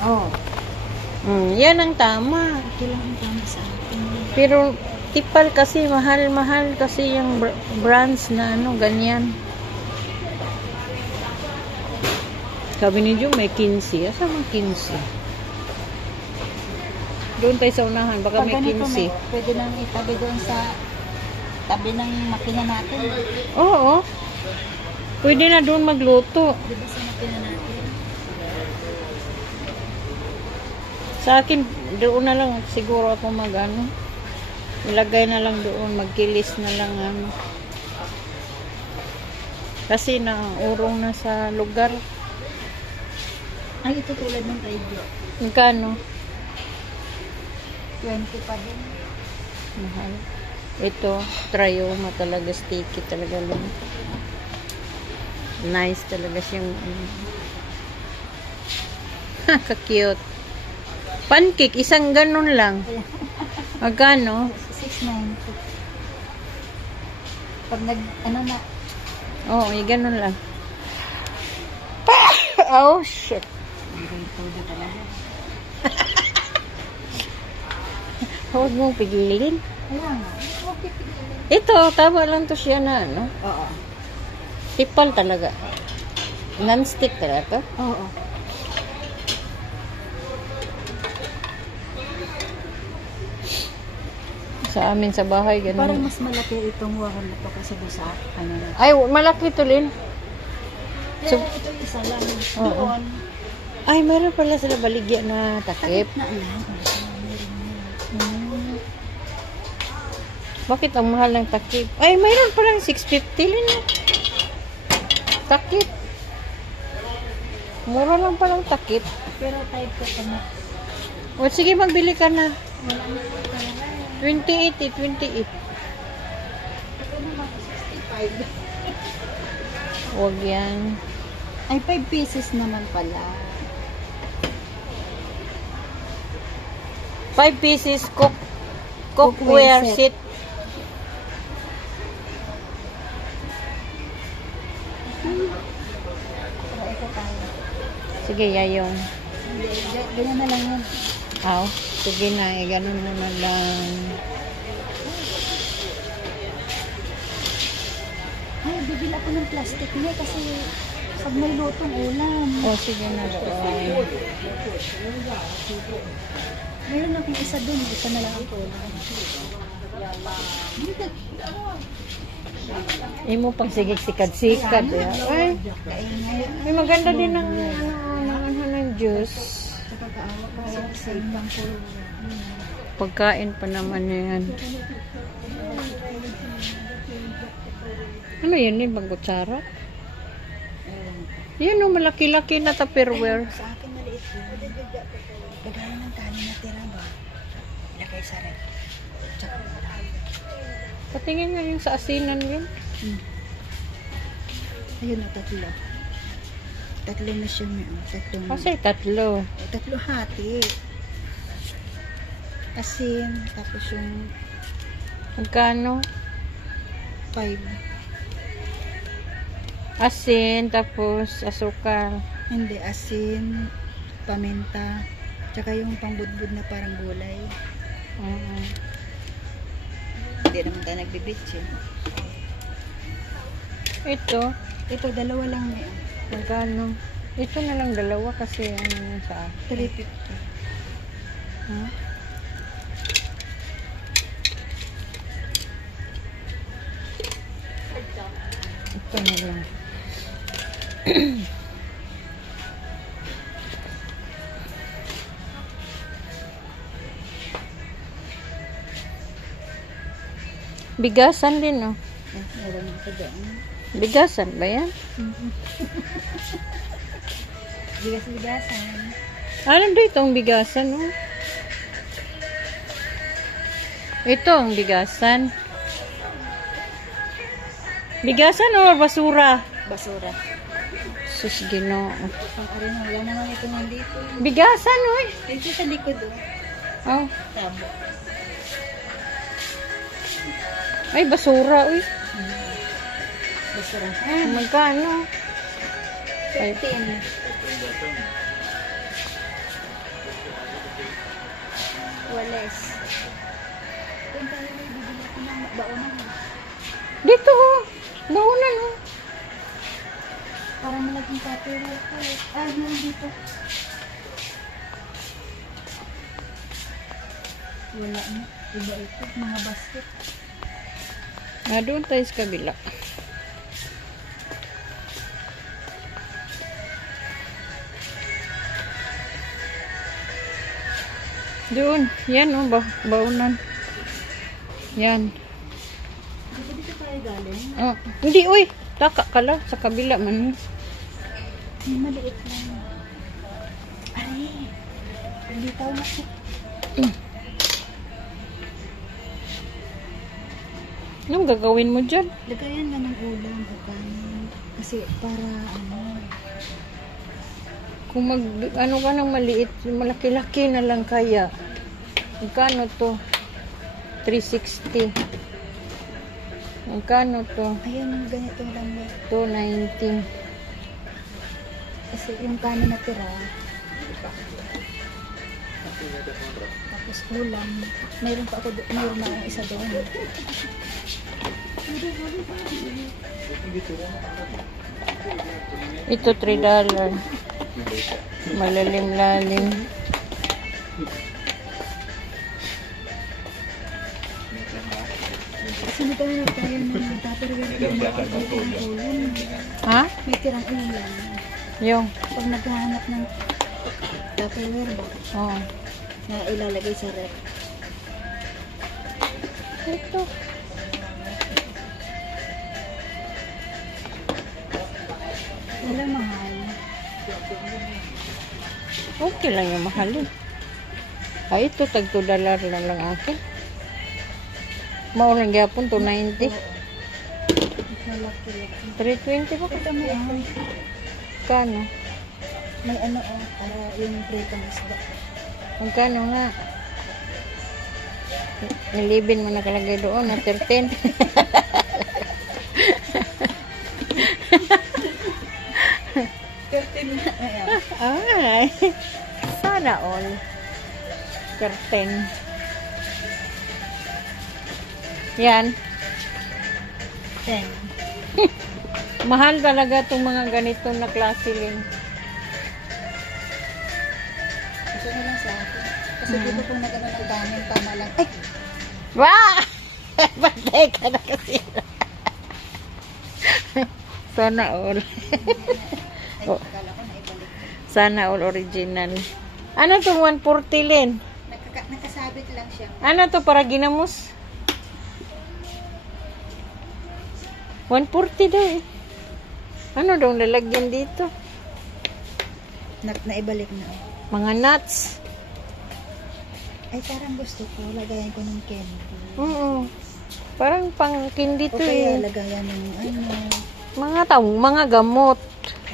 Oh. Yan ang tama. Ito lang ang tama sa akin. Pero tipal kasi, mahal-mahal kasi yung brands na ano, ganyan. Sabi ni Jung, may 15. Asa mang 15? Doon tayo sa unahan, baka may 15. Pwede nang itabi doon sa tabi ng makina natin. Oo. Pwede na doon magluto. Di ba sa makina natin? Sa akin, doon na lang siguro ako mag-ano. Ilagay na lang doon, magkilis na lang ano. Kasi naurong na sa lugar. Ay, ito tulad ng radio. Magkano? 20 pa din. Mahal. Ito, Trioma talaga, sticky talaga lang. Nice talaga siyang ka-cute. Pancake, isang ganun lang. Magkano? 690. Pag ano na. Oo, ganun lang. Oh, shit. Todo talaga. Huwag mong pigilin. Kaya nga. Okay. Ito, tama lang to siya na, ano? Oo. Tipal talaga. Non-stick talaga. Oo. Sa amin sa bahay, Parang ganun. mas malaki itong wahan na to kasi doon sa ano na. Ay, malaki to, Lin. So, ito isa lang. Oo. Doon. Ay, meron pala sila baligya na takip. Na lang. Bakit ang mahal ng takip? Ay, mayroon palang 650 Lin. Takip. Mura lang palang takip. Pero type ko pa na. O, sige, magbili ka na. Wala na po pala. 28 eh, 28. Ito naman 65. Huwag yan. Ay, 5 pieces naman pala. 5 pieces cookware set. Try ko tayo. Sige, yayong. Hindi, ganyan na lang yan. Aw, sige na, ganun mo na lang. Ay, bibili ako ng plastic niya kasi pag may lutong ulam. O, sige na doon. Meron akong isa dun, isa na lang ako. Imo pang sikad-sikad. Ay, may maganda din ng ng juice. Pagkain pa naman yan. Ano yun? Ibang kutsara? Yan o, malaki-laki na tupperware. Sa akin maliit yun. Kagaya ng kanin na tira ba? Ilagay sa rep. Tsaka Patingin nga yung sa asinan yun. ayun na, tatlo. Tatlo na siya may tatlong. Kasi tatlo. Tatlo hati. Asin, tapos yung Magkano? 5. Asin, tapos asukal. Hindi, asin, paminta, tsaka yung pangbudbud na parang gulay. Hindi naman tayo nagbibitsin. Ito, Ito, dalawa lang may magkano? Ito na lang dalawa kasi ano yun sa akin. 350. Huh? Ito na lang. Bigasan din, no? Meron ako doon. Bigasan ba yan? Bigas-bigasan. Ano dito ang bigasan, no? Ito ang bigasan. Bigasan o basura? Basura. Sus, Ginoo. Pang-arin, wala naman ito nandito. Bigasan, oy. Ito sa likod, Oh. Tabo. Ay, basura, uy. Basura. Magkano? Ay, 15. Wales. Doon tayo may bibili ko ng baonan. Dito oh. Baunan oh. Para malaging kapero ko. Ah, nandito. Wala na. Iba ito. Mga basket. Doon tayo sa kabila. Doon. Yan oh. Baunan. Yan. Dito tayo galing. Oh. Hindi uy. Taka ka lang. Sa kabila man. May maliit lang. Ay. Hindi tao na siya. Anong gagawin mo dyan? Lagayan na ng ulam o kanin. Kasi para ano. Kung ano ka ng maliit, malaki-laki na lang kaya. Magkano to? 360. Magkano to? Ayun, yung ganito lang ba? 290. Kasi yung kanin na tira. Tapos ulam. Mayroon pa ako, mayroon na isa doon. Ito $3. Malalim-lalim. Kasi naghahanap tayo ng tupperware yung mga ulam. Ha? May tirang ulam. Yung. Pag naghahanap ng tupperware ba, Oh. na ilalagay sa rep. Ito. Wala mahal. Okay lang yung mahalin. Ay, ito tag $2 lang akin. Maulang gyapon 290. Malaki-laki. 320 ba? Ito may Kano? may ano oh, para yung pritong isda. Magkano nga? Nilibin mo nakalagay doon na 13. Ay, sana all. 13. Yan. 10. Mahal talaga itong mga ganito na klase rin. Ito na lang sa akin. Kasi dito kung nagano ng daming tama lang. Ay! Wah! Batay ka na kasi. Sana all. Ay, Oh. akala ko na ibalik. Sana all original. Ano itong 140 Len? Nakasabit lang siya. Ano to para ginamos? 140 daw eh. Ano daw lalagyan dito? Naibalik na. Mga nuts. Ay, parang gusto ko. Lagayan ko ng candy. Oo. Parang pang candy O to kaya eh. lagayan ng ano. Mga gamot.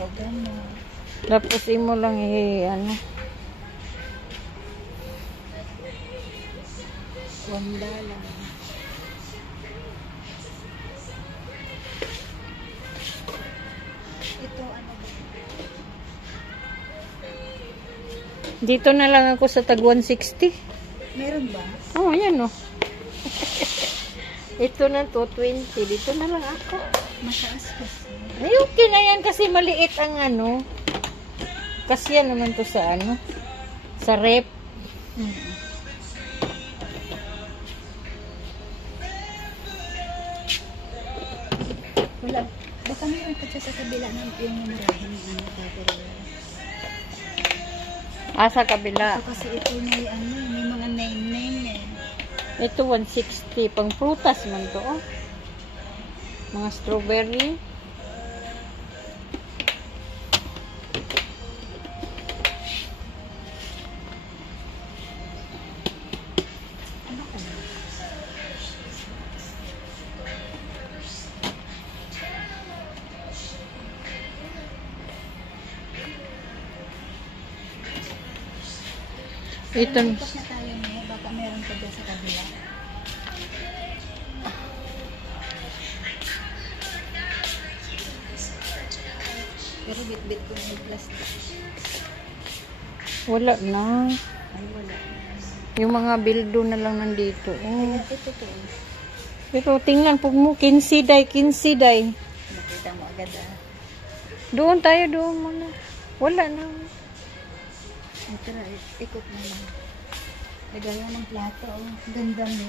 O gano'n. Tapos imo lang ano. Wanda lang. Ito ano ba? Dito na lang ako sa tag 160. Meron ba? Oh, yan oh. Ito na 220. Dito na lang ako. Mataas kasi. Ay, okay na yan kasi maliit ang ano. Kasi yan naman to sa ano. Sa rep. Wala. Baka meron pa siya sa kabila ng yung murahin ng ano tupperware. Sa kabila. Ito kasi ito may ano, may mga name eh. Ito 160. Pang prutas man to oh. Mga strawberry. Ano ka na? Ito. Tapos na tayo niya. Baka meron pa dyan sa kabila. Pero bit-bit ko yung plastic. Wala na. Ay, wala. Yung mga bildo na lang nandito. Oh. Ito to. Pero tingnan po mo, 15 day. Nakita mo agad ah. Doon tayo, doon muna. Wala na. Ito na, ikot na lang. Lagayan ng plato. Oh. Ganda mo.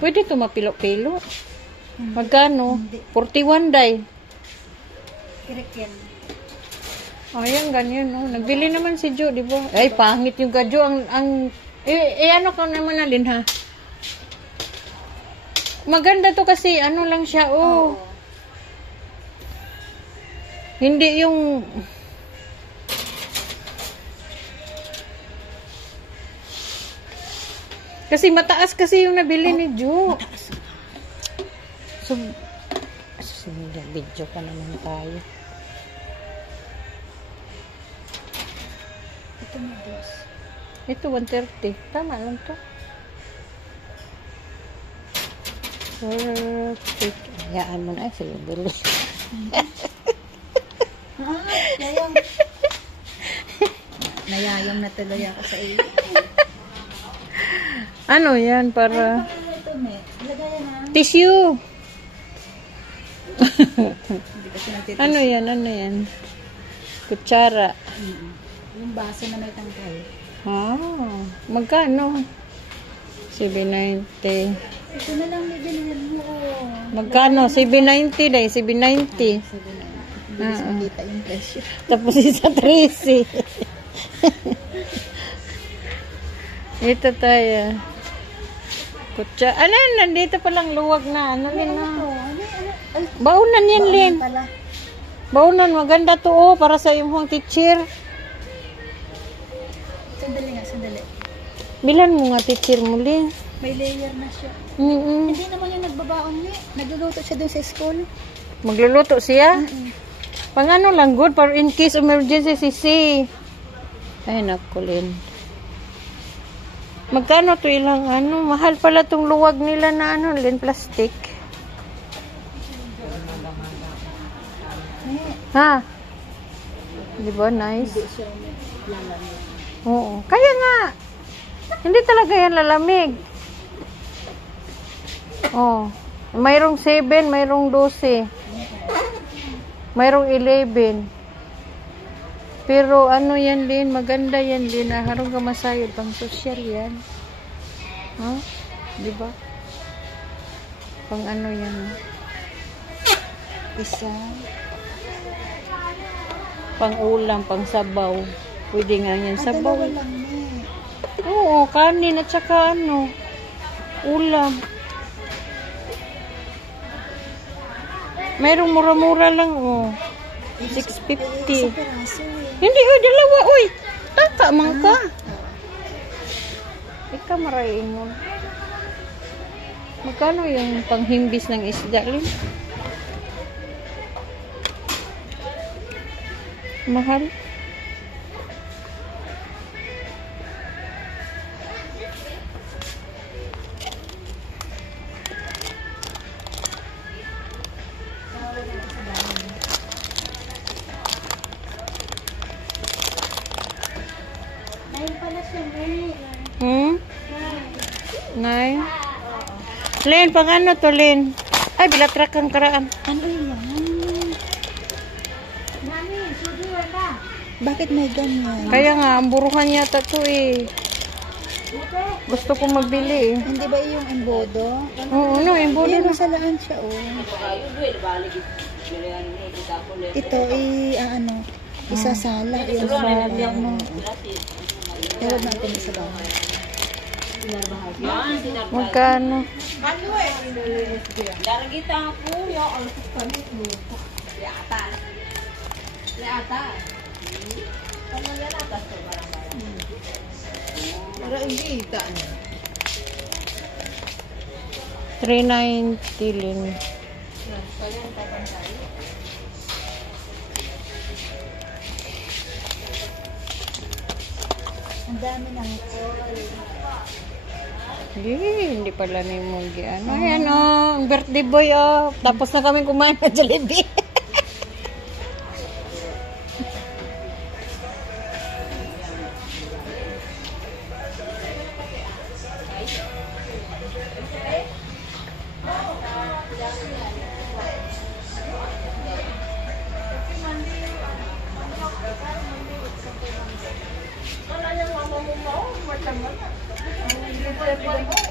Pwede ito mapilo-pilo. Magkano? Hindi. 41 day. Correct yan. Ayan, ganyan, no. Nagbili naman si Jo, di ba? Ay, pangit yung gadyo. Ano ka naman alin, ha? Maganda to kasi, ano lang siya, oh. Hindi yung... Kasi mataas kasi yung nabili ni Jo. So, video pa naman tayo. Ito na dos. Ito, 130. Tama lang to. Perfect. Hayaan mo na. Sige, bili. Yayang. Nayayang na tuloy ako sa iyo. Ano yan? Para... Ito, me. Lagayan na. Tissue. Hindi kasi natitis. Ano yan? Kutsara. Yung baso na may tangkay. Ah, magkano? 790. Ito na lang bibilihan mo. Magkano? 790 dahil 790. Bilis makita yung presyo. Tapos isa 13. Ito tayo. Kutsa. Ano yan? Nandito palang luwag na. Ano rin na? Ay, Baunan yan, Lin. pala. Baunan. Maganda to, oh. Para sa imong teacher. Sandali. Bilan mo nga teacher mo, Lin. May layer na siya. Hindi naman yung nagbabaon niya. Nagluluto siya doon sa school. Magluluto siya? Pang ano lang, good. For in case emergency, sisi. Ay, naku, Lin. Magkano to ilang ano? Mahal pala tong luwag nila na ano, Lin, plastic. Ha? Di ba? Nice. Hindi siya lalamig. Oo. Kaya nga. Hindi talaga yan lalamig. Oh. Mayroong 7, mayroong 12. Mayroong 11. Pero ano yan, Lin? Maganda yan, Lin. Harong ka masayod. Pang social yan. Ha? Di ba? Pang ano yan? Isa. Pang ulam, pang sabaw. Pwede nga yan sabaw. Dalawa lang eh. Oo, kanin at saka ano, ulam. Mayroong mura-mura lang, oh. 650. Isa peraso eh. Hindi, oh, dalawa, uy. Taka, man ka. Ikaw maraing mo. Magkano yung panghimbis ng isda, Lin? Mahal? Ayun pala siya eh. Nay? Len, pang ano to, Len? Ay, bilatrak ang karaan. Ano yan? Bakit may ganyan? Kaya nga, ang buruhan yata to eh. Gusto ko magbili eh. Hindi ba yung embodo? Oo, no, imbuno Yan, na. masalaan siya oh. Ito ano, isasala. Yung sala mo. Tawag natin sa bahay. Magkano? Para hindi ita niya. 390 Lin. Ang dami ng call. Hindi pala ni Mugi. Ano yan, oh. Ang birthday boy, oh. Tapos na kami kumain ng Jollibee. Ano yung mama mo mo? Macam mana?